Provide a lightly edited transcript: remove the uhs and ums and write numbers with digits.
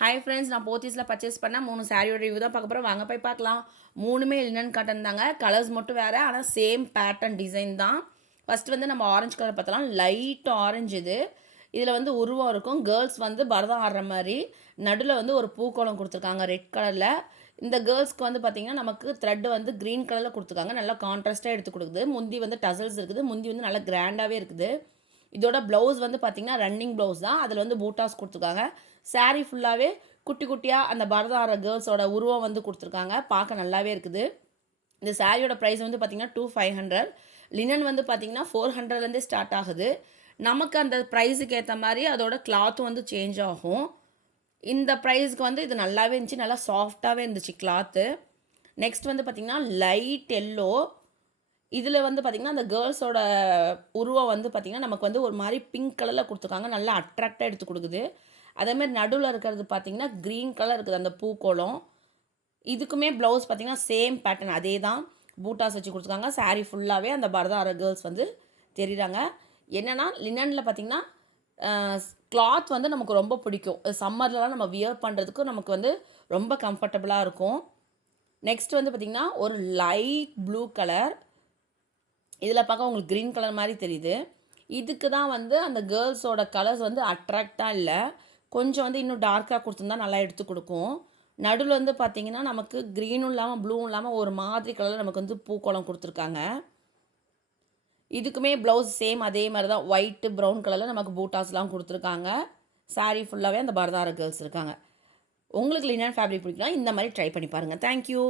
Hi friends, நான் போத்தீஸில் purchase பண்ண 3 சாரியோட ரிவ்யூ தான் பார்க்க போகிறோம். வாங்க போய் பார்க்கலாம். 3மே லினன் காட்டன் தாங்க. கலர்ஸ் மட்டும் வேறு, ஆனால் சேம் பேட்டர்ன் டிசைன் தான். ஃபஸ்ட்டு வந்து நம்ம ஆரஞ்சு கலர் பார்த்தலாம். லைட் ஆரஞ்சு இது. இதில் வந்து உருவம் இருக்கும். கேர்ள்ஸ் வந்து பரதம் ஆடுற மாதிரி நடுவில் வந்து ஒரு பூக்கோளம் கொடுத்துருக்காங்க ரெட் கலரில். இந்த கேர்ள்ஸ்க்கு வந்து பார்த்திங்கன்னா நமக்கு த்ரெட் வந்து க்ரீன் கலரில் கொடுத்துருக்காங்க. நல்லா கான்ட்ராஸ்ட்டாக எடுத்து கொடுக்குது. முந்தி வந்து டசல்ஸ் இருக்குது. முந்தி வந்து நல்லா கிராண்டாகவே இருக்குது. இதோட ப்ளவுஸ் வந்து பார்த்திங்கன்னா ரன்னிங் ப்ளவுஸ் தான். அதில் வந்து பூட்டாஸ் கொடுத்துருக்காங்க. சாரீ ஃபுல்லாகவே குட்டி குட்டியாக அந்த பரதம் ஆடுற கேர்ள்ஸோட உருவம் வந்து கொடுத்துருக்காங்க. பார்க்க நல்லாவே இருக்குது. இந்த சாரியோட ப்ரைஸ் வந்து பார்த்திங்கன்னா 2500. லினன் வந்து பார்த்திங்கன்னா 400லேருந்தே ஸ்டார்ட் ஆகுது. நமக்கு அந்த ப்ரைஸுக்கு ஏற்ற மாதிரி அதோட கிளாத்தும் வந்து சேஞ்ச் ஆகும். இந்த ப்ரைஸுக்கு வந்து இது நல்லாவே இருந்துச்சு. நல்லா சாஃப்டாகவே இருந்துச்சு கிளாத்து. நெக்ஸ்ட் வந்து பார்த்திங்கன்னா லைட் எல்லோ. இதில் வந்து பார்த்திங்கன்னா அந்த கேர்ள்ஸோட உருவம் வந்து பார்த்திங்கன்னா நமக்கு வந்து ஒரு மாதிரி பிங்க் கலரில் கொடுத்துருக்காங்க. நல்லா அட்ராக்டாக எடுத்து கொடுக்குது. அதேமாதிரி நடுவில் இருக்கிறது பார்த்திங்கன்னா க்ரீன் கலர் இருக்குது அந்த பூக்கோளம். இதுக்குமே ப்ளவுஸ் பார்த்திங்கன்னா சேம் பேட்டர்ன் அதே தான். பூட்டாஸ் வச்சு கொடுத்துருக்காங்க. சாரீ ஃபுல்லாகவே அந்த பரதம் ஆடுற கேர்ள்ஸ் வந்து தெரியுறாங்க. என்னென்னா லினனில் பார்த்திங்கன்னா கிளாத் வந்து நமக்கு ரொம்ப பிடிக்கும். சம்மர்லலாம் நம்ம வியர் பண்ணுறதுக்கு நமக்கு வந்து ரொம்ப கம்ஃபர்டபுளாக இருக்கும். நெக்ஸ்ட் வந்து பார்த்திங்கன்னா ஒரு லைட் ப்ளூ கலர். இதில் பார்க்க உங்களுக்கு க்ரீன் கலர் மாதிரி தெரியுது. இதுக்கு தான் வந்து அந்த கேர்ள்ஸோட கலர்ஸ் வந்து அட்ராக்டாக இல்லை. கொஞ்சம் வந்து இன்னும் டார்க்காக கொடுத்துருந்தா நல்லா எடுத்து கொடுக்கும். நடுவில் வந்து பார்த்திங்கன்னா நமக்கு க்ரீனும் இல்லாமல் ப்ளூவும் இல்லாமல் ஒரு மாதிரி கலரில் நமக்கு வந்து பூக்கோளம் கொடுத்துருக்காங்க. இதுக்குமே ப்ளவுஸ் சேம் அதே மாதிரி தான். ஒயிட்டு ப்ரௌன் கலரில் நமக்கு பூட்டாஸ்லாம் கொடுத்துருக்காங்க. சாரீ ஃபுல்லாகவே அந்த பரதார கேர்ள்ஸ் இருக்காங்க. உங்களுக்கு லினன் ஃபேப்ரிக் பிடிக்கலாம், இந்த மாதிரி ட்ரை பண்ணி பாருங்கள். தேங்க்யூ.